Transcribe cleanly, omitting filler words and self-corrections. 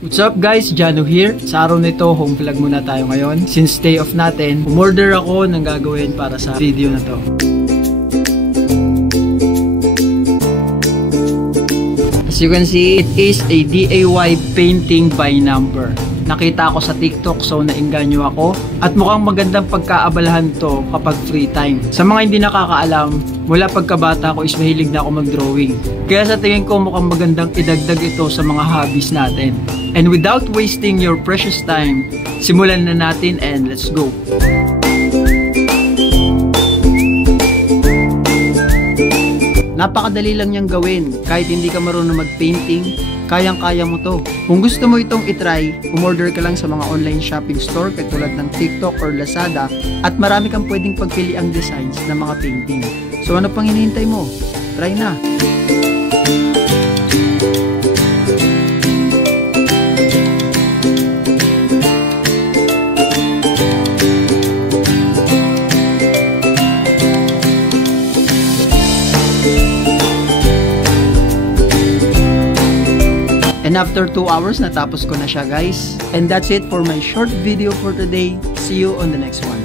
What's up guys, Jano here. Sa araw nito, home vlog muna tayo ngayon. Since day off natin, umorder ako ng gagawin para sa video na to. As you can see, it is a DIY painting by number. Nakita ako sa TikTok, so nainganyo ako. At mukhang magandang pagkaabalahan to kapag free time. Sa mga hindi nakakaalam, mula pagkabata ko is mahilig na ako mag-drawing. Kaya sa tingin ko mukhang magandang idagdag ito sa mga hobbies natin. And without wasting your precious time, simulan na natin and let's go! Napakadali lang niyang gawin. Kahit hindi ka marunong mag-painting, kayang-kaya mo to. Kung gusto mo itong itry, umorder ka lang sa mga online shopping store katulad ng TikTok or Lazada at marami kang pwedeng pagpili ang designs ng mga painting. So ano pang hinihintay mo? Try na! And after 2 hours, natapos ko na siya guys. And that's it for my short video for today. See you on the next one.